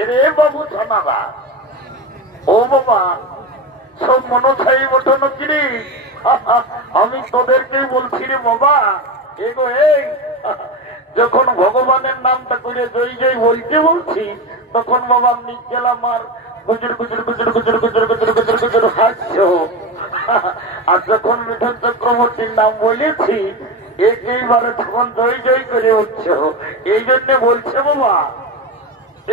এরে বাবু ছানারা, ও বাবা সব মনে চাই ওঠো নাকি? আমি তোদেরকেই বলছি রে বাবা, এগো এই যখন ভগবানের নামটা করে জয় জয় বলতে বলছি, তখন বাবা গেলাম আর গুজর গুজর গুজর গুজর গুজর গুজর গুজর গুজর হাসছ। আর যখন মিঠুন চক্রবর্তীর নাম বলেছি, একেবারে তখন জয় জয় করে উঠছ। এই জন্য বলছে বাবা,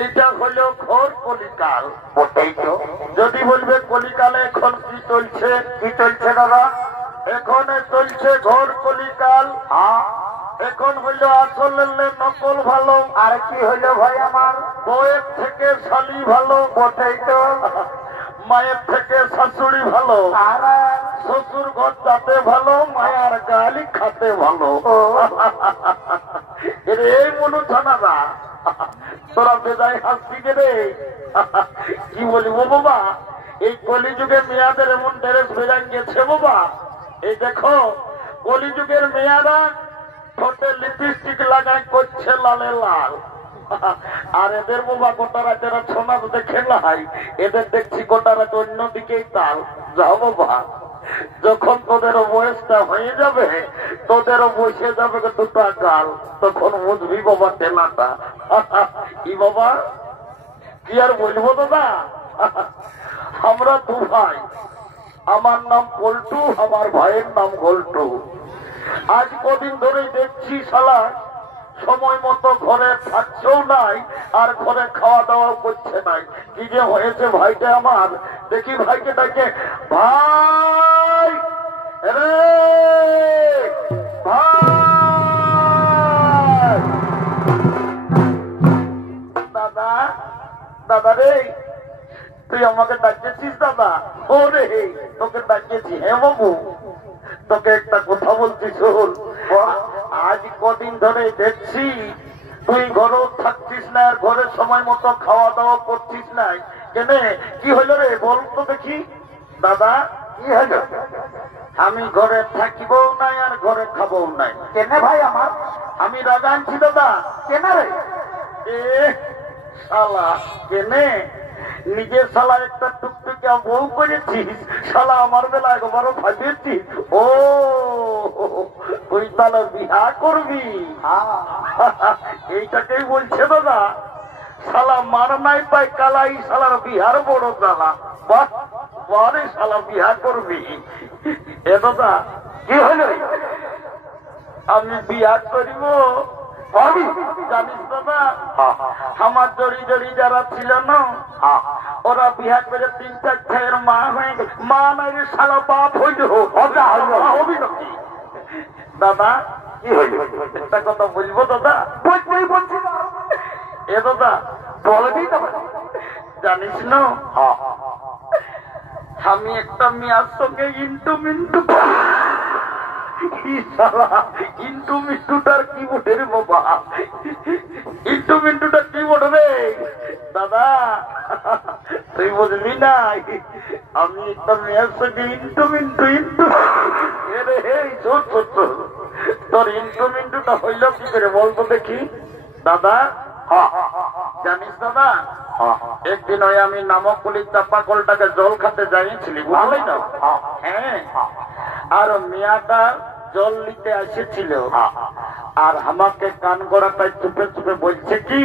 এটা হলো ঘোর কলিকাল। ওটাই তো, যদি বলবে কলিকালে এখন কি চলছে, কি চলছে দাদা? এখন চলছে ঘোর কলিকাল। এখন হইল আসল নকল ভালো। আর কি হইল ভাই আমার? বউয়ের থেকে শালি ভালো। ওটাই তো, মায়ের থেকে শাশুড়ি ভালো। আর শ্বশুর ঘর যাতে ভালো, মায়ের গালি খাতে ভালো। এই মনু ছানারা, তোরা বেজায় হাসছি রে। কি বলবো বাবা, এই কলিযুগে মেয়াদের এমন ড্রেস বেজায় গেছে বাবা। এই দেখো কলিযুগের মেয়ারা ঠোঁটে লিপস্টিক লাগায় করছে লালে লাল। আর এদের বাবা গোটা রাতেরা ছনাচ দেখে নাই, এদের দেখছি গোটা রাত অন্যদিকেই তাল। যাও বাবা, যখন তোদের বয়সটা হয়ে যাবে, তোদেরও বসে যাবে দুটা গাল, তখন বুঝবি বাবা টেলাটা। কি বাবা, কি আর বলবো দাদা? আমরা দু ভাই, আমার নাম পল্টু, আমার ভাইয়ের নাম গোল্টু। আজ কদিন ধরেই দেখছি শালা সময় মতো ঘরে থাকছেও নাই, আর ঘরে খাওয়া দাওয়াও করছে নাই। কি যে হয়েছে ভাইটা আমার, দেখি ভাইকে ডাকে, ভাই রে ভাই, দাদা দাদা রে, তুই আমাকে ডাকেছিস দাদা? ও রে, তোকে ডাকেছি। হ্যাঁ বাবু, তোকে একটা কথা বলছি শোন। আজ কদিন ধরে দেখছি তুই ঘরেও থাকছিস না, আর ঘরে সময় মতো খাওয়া দাওয়া করছিস না। কেন, কি হইল রে বল তো দেখি? দাদা কি হইল? আমি ঘরে থাকিবও নাই আর ঘরে খাবও নাই। কেন ভাই আমার? আমি রাজা আনছি দাদা। কেন রে? এ শালা, কেনে নিজের শালা একটা টুকটুকিয়া বউ করেছিস, শালা আমার বেলা একবারও ভাবিয়েছিস? ও তুই তাহলে বিহা করবি? এইটাকেই বলছে দাদা, শালা মার নাই পাই কালাই, শালার বিহার বড় জ্বালা। বাহ বারে, শালা বিহা করবি? এ দাদা কি হলো? আমি বিয়া করিব। জানিস দাদা, আমার জড়ি জড়ি যারা ছিল না, ওরা বিয়া করে 3-4 ছেলের মা হয়ে গেছে। মা নাই রে শালা, বাপ হইল। হবি নাকি দাদা? কি হইল? একটা কথা বলবো দাদা? বলছি এ দাদা, বলবি তো? জানিস না, আমি একটা মেয়ার সঙ্গে ইন্টু মিন্টু। ইন্টু মিন্টুটার কি বটে রে বাবা? ইন্টু মিন্টুটার কি বটে রে দাদা? তুই বুঝবি না, আমি একটা মেয়ের সঙ্গে ইন্টু মিন্টু। তোর ইন্টু মিন্টুটা হইল কি করে বলতো দেখি দাদা? জানিস দাদা, একদিন ওই আমি নামকুলি চাপা কলটাকে জল খাতে যাইছিলি, বুঝলি না? হ্যাঁ, আর মেয়াটা জল নিতে এসেছিল, আর আমাকে কান গোড়াটায় চুপে চুপে বলছে কি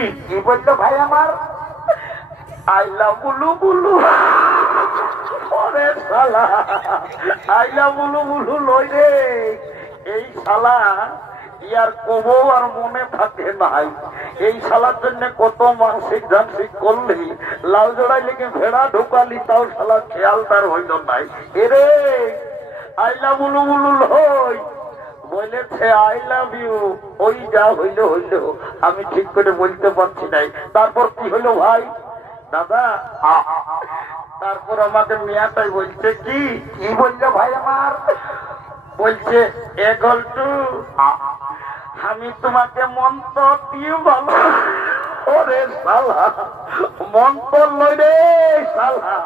বললো ভাই আমার? আইলা বুলু বুলু। ওরে শালা, আইলা বুলু বুলু লই রে। এই শালা ইয়ার কবো আর মনে থাকে নাই। এই শালার জন্য কত মানসিক ধানসিক করলি, লাল জোড়াই লেগে ভেড়া ঢুকালি, তাও শালা খেয়াল তার হইল নাই। এরে আইলা বুলু বুলু লই বলেছে আই লাভ ইউ। ওই যা হইল হইল, আমি ঠিক করে বলতে পারছি নাই। তারপর কি হইল ভাই দাদা? তারপর আমাকে মিয়াটাই বলছে কি বললো ভাই আমার? বলছে এ গল্টু, আমি তোমাকে মন্ত্র দিয়ে ভালো। ওরে শালা, মন্ত্র লই রে শালা,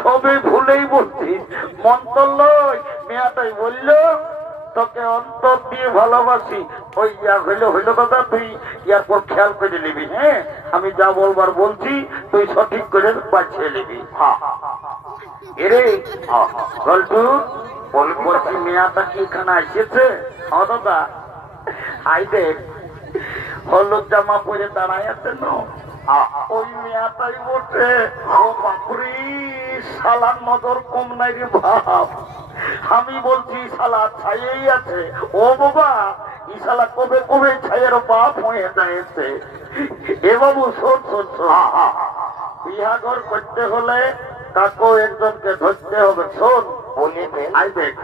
সবে ভুলেই বলছিস মন্ত্র লই। মেয়াটাই বললো তোকে অন্তর দিয়ে ভালোবাসি। ওই ইয়া হইলো হইলো দাদা, তুই ইয়ার পর খেয়াল করে নিবি। হ্যাঁ, আমি যা বলবার বলছি তুই সঠিক করে বাঁচিয়ে নিবি। এরে গল্টু বলছি, মেয়াটা কি এখানে এসেছে? হ্যাঁ দাদা, আই দেখ হলুদ জামা পরে দাঁড়ায় আছে না, ওই মেয়াটাই বটে। ও বাপুরি, শালার নজর কম নাই রে বাপ। আমি বলছি শালা ছাইয়েই আছে। ও বাবা, ই শালা কবে কবে ছাইয়ের বাপ হয়ে যাচ্ছে। এ বাবু শোন শোন শোন, বিহাঘর করতে হলে কাকু একজনকে ধরতে হবে। শোন বলিবে, আই দেখ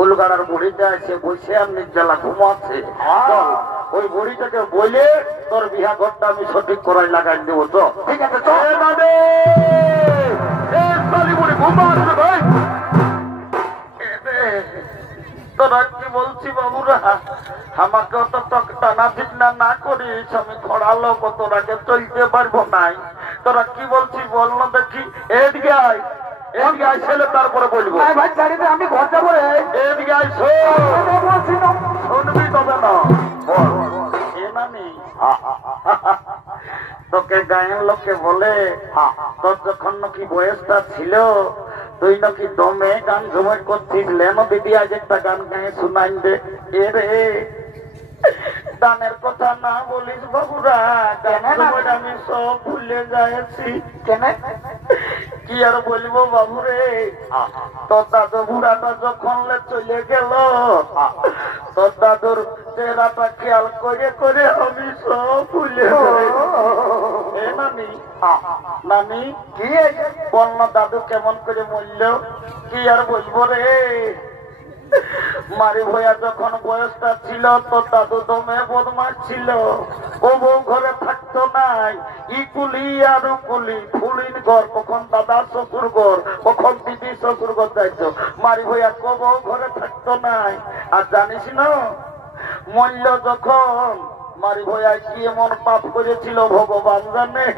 উলগাড়ার বুড়িতে আছে বসে আর নির্জলা ঘুমাচ্ছে। ওই বুড়িটাকে বলে তোর বিহা ঘরটা আমি সঠিক করাই লাগাই দেবো। তো ঠিক আছে, তোরা কি বলছি বাবুরা, আমাকে অত টানা ফিটনা না করিস, আমি খড়া লোক, তোরাকে চলতে পারবো নাই। তোরা কি বলছিস বল না দেখি। এদিকে আয়, এদিকে আয় ছেলে, তারপরে বলবো। আমি ঘর যাবো। এদিকে আয়, শুনবি তবে না বল। এ নানি, তোকে গায়ের লোকে বলে তোর যখন নাকি বয়সটা ছিল তুই নাকি দমে গান ঝুমাই করছিস। লেনো দিদি আজ একটা গান গায়ে শুনাই দে। এ রে, গানের কথা না বলিস বাবুরা, আমি সব ভুলে যাচ্ছি। কেন কি আর বলবো বাবুরে, তোর দাদু বুড়াটা যখন চলে গেল, তোর দাদুর চেহারাটা খেয়াল করে করে আমি সব ভুলে যাই। নানি, নানি কি বল না, দাদু কেমন করে মরল? কি আর বলবো রে, মারি ভয়া যখন বয়সটা ছিল তো দাদু দমে বদমাস ছিল। ও বউ ঘরে থাকতো নাই, ইকুলি আর উকুলি, ফুলিন ঘর, কখন দাদা শ্বশুর ঘর, কখন দিদি শ্বশুর ঘর যাইতো। মারি ভয়া কো বউ ঘরে থাকতো নাই। আর জানিস না, মল্ল যখন মারি ভয়ায় কি এমন পাপ করেছিল ভগবান জানে,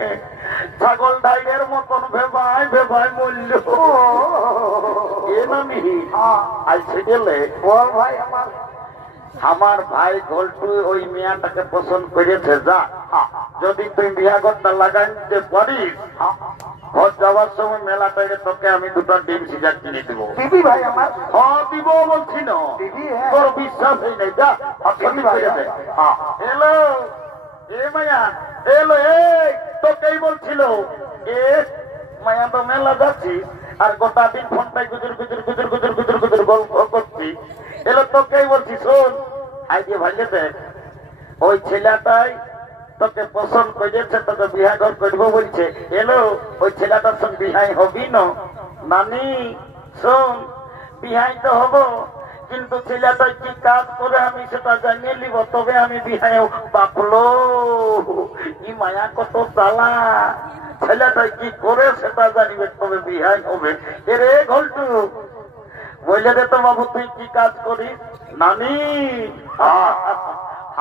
ছাগল ডাইলের মতন ভেবাই ভেবাই মূল্য। এ নামি আইসে গেলে বল ভাই, আমার ভাই গল্টু ওই মেয়াটাকে পছন্দ করেছে। যা, যদি তুই বিহাঘরটা লাগাই নিতে পারিস, ঘর যাওয়ার সময় মেলাটাকে তোকে আমি দুটো ডিম সিজার কিনে দেবো। দিবি ভাই আমার? হ্যাঁ দিব বলছি না, তোর বিশ্বাস হই নাই। যা, এলো এ মায়া, এলো এই তোকেই বলছিল। এ মায়া তো মেলা যাচ্ছি আর গোটা দিন ফোনটাই গুজুর গুজুর গুজুর গুজুর গুজুর গুজুর গল্প করছি। এলো তোকেই বলছি, শোন আই দিয়ে ভাইলে দেখ, ওই ছেলেটাই তোকে পছন্দ করেছে, তোকে বিহাঘর করবো বলছে। এলো ওই ছেলেটার সঙ্গে বিহাই হবি না নানি? শোন, বিহাই তো হব, কিন্তু ছেলেটা কি কাজ করে আমি সেটা জানিয়ে নিব, তবে আমি বিহাই। বাপলো, ই মায়া কত জ্বালা, ছেলেটা কি করে সেটা জানিবে তবে বিহাই হবে। এরে ঘল্টু বলে দে তো বাবু, তুই কি কাজ করিস? নানি,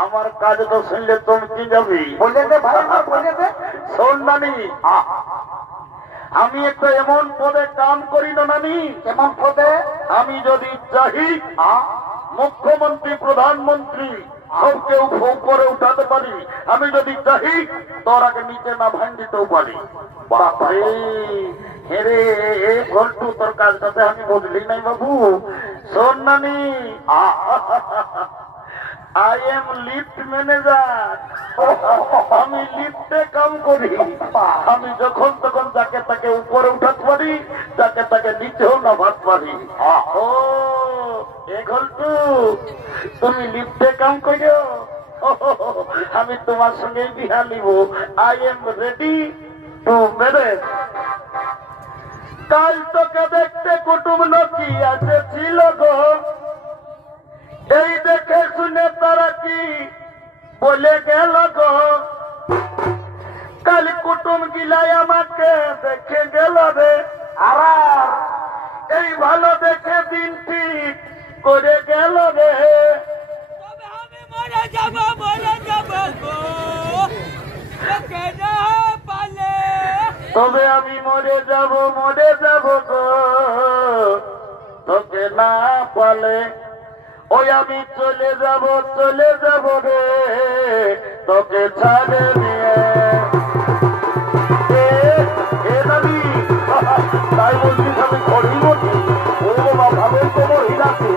আমার কাজ তো শুনলে তুমি কি যাবি? বলে দে ভাই, বলে দে। শোন নানি, আমি একটা এমন পদে কাম করি না নানি। কেমন পদে? আমি যদি চাহি মুখ্যমন্ত্রী প্রধানমন্ত্রী সবকে উপরে উঠাতে পারি, আমি যদি চাহি তোর আগে নিচে না ভাঙিতেও পারি। বাপরে, হেরে এ ঘন্টু, তোর কাজটাতে আমি বুঝলি নাই বাবু। শোন নানি, আই এম লিফট ম্যানেজার, আমি লিফটে কাম করি। আমি যখন তখন যাকে তাকে উপরে উঠাতে পারি, যাকে তাকে নিচেও নামাতে পারি। ও এ ঘন্টু, তুমি লিফটে কাম করো, আমি তোমার সঙ্গে বিহা নিব। I am ready to marriage. কাল তোকে দেখতে কুটুম লোকি এসেছিল গো, এই দেখে শুনে তারা কি বলে গেল গো। কাল কুটুম গিলাই আমাকে দেখে গেল রে, আর এই ভালো দেখে দিন ঠিক করে গেল রে। আমি মরে যাব গো, পালে তবে আমি মরে যাব গো, তোকে না পালে। ওই আমি চলে যাব রে তোকে ছাড়ে নিয়ে তাই বলছিস আমি ঘরেই বলছি ও বাবা ভালো তোমার হিরাতে